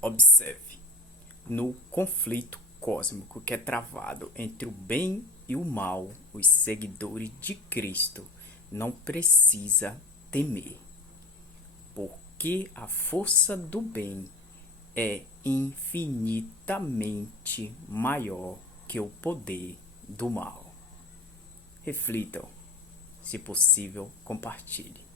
Observe, no conflito cósmico que é travado entre o bem e o mal, os seguidores de Cristo não precisa temer, porque a força do bem é infinitamente maior que o poder do mal. Reflitam, se possível, compartilhe.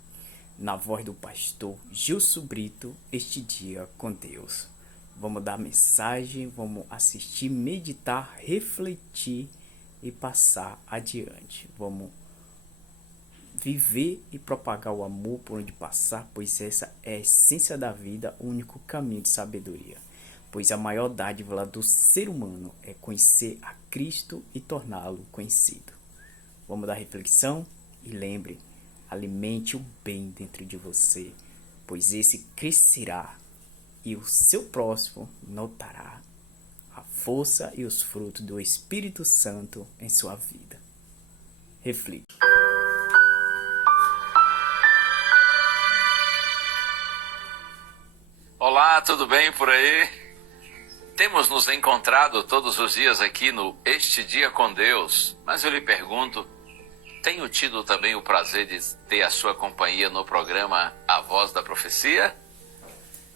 Na voz do pastor Gilson Brito, este dia com Deus. Vamos dar mensagem, vamos assistir, meditar, refletir e passar adiante. Vamos viver e propagar o amor por onde passar, pois essa é a essência da vida, o único caminho de sabedoria. Pois a maior dádiva do ser humano é conhecer a Cristo e torná-lo conhecido. Vamos dar reflexão e lembre, alimente o bem dentro de você, pois esse crescerá e o seu próximo notará a força e os frutos do Espírito Santo em sua vida. Reflita. Olá, tudo bem por aí? Temos nos encontrado todos os dias aqui no Este Dia com Deus, mas eu lhe pergunto, tenho tido também o prazer de ter a sua companhia no programa A Voz da Profecia?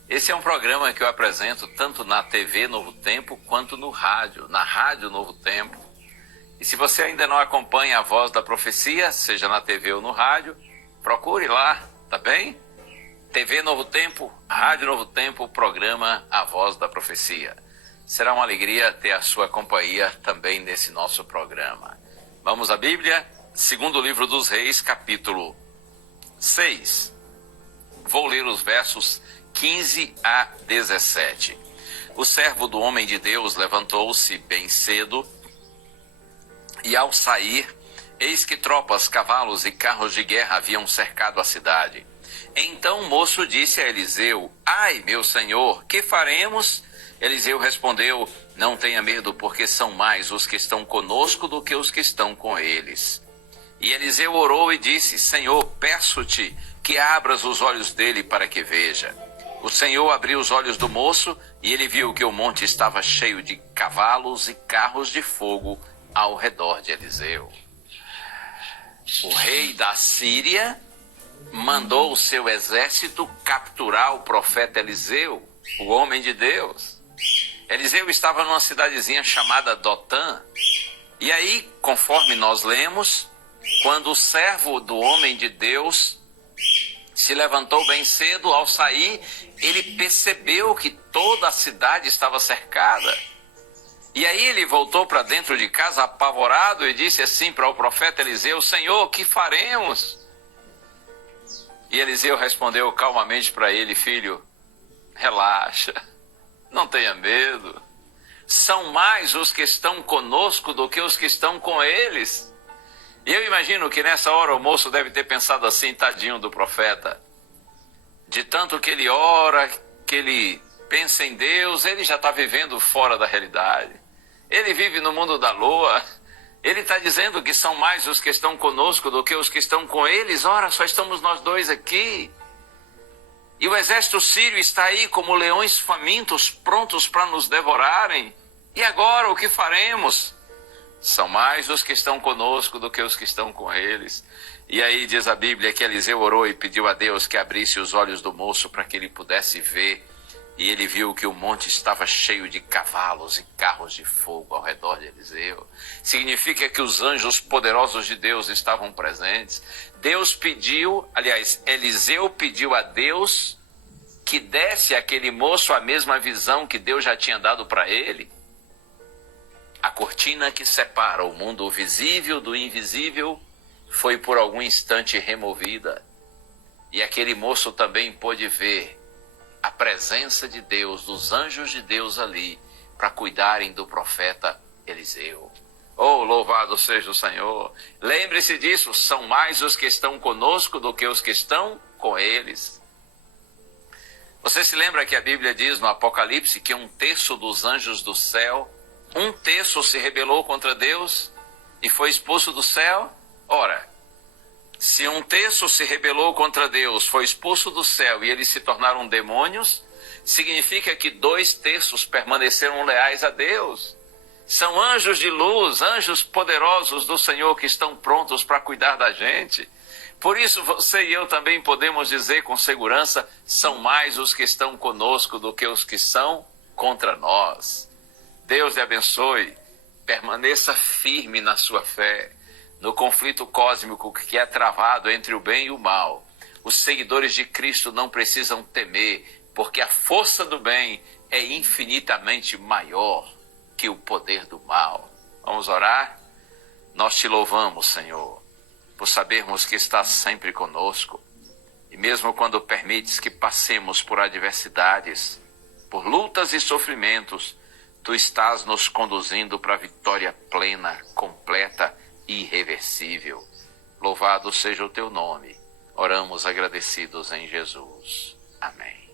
Esse é um programa que eu apresento tanto na TV Novo Tempo quanto no rádio, na Rádio Novo Tempo. E se você ainda não acompanha A Voz da Profecia, seja na TV ou no rádio, procure lá, tá bem? TV Novo Tempo, Rádio Novo Tempo, programa A Voz da Profecia. Será uma alegria ter a sua companhia também nesse nosso programa. Vamos à Bíblia? Segundo livro dos Reis, capítulo 6. Vou ler os versos 15 a 17. O servo do homem de Deus levantou-se bem cedo e ao sair, eis que tropas, cavalos e carros de guerra haviam cercado a cidade. Então o moço disse a Eliseu: Ai, meu senhor, que faremos? Eliseu respondeu: Não tenha medo, porque são mais os que estão conosco do que os que estão com eles. E Eliseu orou e disse: Senhor, peço-te que abras os olhos dele para que veja. O Senhor abriu os olhos do moço e ele viu que o monte estava cheio de cavalos e carros de fogo ao redor de Eliseu. O rei da Síria mandou o seu exército capturar o profeta Eliseu, o homem de Deus. Eliseu estava numa cidadezinha chamada Dotã. E aí, conforme nós lemos, quando o servo do homem de Deus se levantou bem cedo, ao sair, ele percebeu que toda a cidade estava cercada. E aí ele voltou para dentro de casa apavorado e disse assim para o profeta Eliseu: Senhor, que faremos? E Eliseu respondeu calmamente para ele: Filho, relaxa, não tenha medo. São mais os que estão conosco do que os que estão com eles. E eu imagino que nessa hora o moço deve ter pensado assim: tadinho do profeta. De tanto que ele ora, que ele pensa em Deus, ele já está vivendo fora da realidade. Ele vive no mundo da lua. Ele está dizendo que são mais os que estão conosco do que os que estão com eles. Ora, só estamos nós dois aqui. E o exército sírio está aí como leões famintos, prontos para nos devorarem. E agora, o que faremos? São mais os que estão conosco do que os que estão com eles. E aí diz a Bíblia que Eliseu orou e pediu a Deus que abrisse os olhos do moço para que ele pudesse ver. E ele viu que o monte estava cheio de cavalos e carros de fogo ao redor de Eliseu. Significa que os anjos poderosos de Deus estavam presentes. Eliseu pediu a Deus que desse àquele moço a mesma visão que Deus já tinha dado para ele. A cortina que separa o mundo visível do invisível foi por algum instante removida. E aquele moço também pôde ver a presença de Deus, dos anjos de Deus ali, para cuidarem do profeta Eliseu. Oh, louvado seja o Senhor! Lembre-se disso, são mais os que estão conosco do que os que estão com eles. Você se lembra que a Bíblia diz no Apocalipse que 1/3 dos anjos do céu, 1/3 se rebelou contra Deus e foi expulso do céu? Ora, se 1/3 se rebelou contra Deus, foi expulso do céu e eles se tornaram demônios, significa que 2/3 permaneceram leais a Deus. São anjos de luz, anjos poderosos do Senhor que estão prontos para cuidar da gente. Por isso você e eu também podemos dizer com segurança, são mais os que estão conosco do que os que são contra nós. Deus lhe abençoe, permaneça firme na sua fé, no conflito cósmico que é travado entre o bem e o mal. Os seguidores de Cristo não precisam temer, porque a força do bem é infinitamente maior que o poder do mal. Vamos orar? Nós te louvamos, Senhor, por sabermos que estás sempre conosco. E mesmo quando permites que passemos por adversidades, por lutas e sofrimentos, tu estás nos conduzindo para a vitória plena, completa e irreversível. Louvado seja o teu nome. Oramos agradecidos em Jesus. Amém.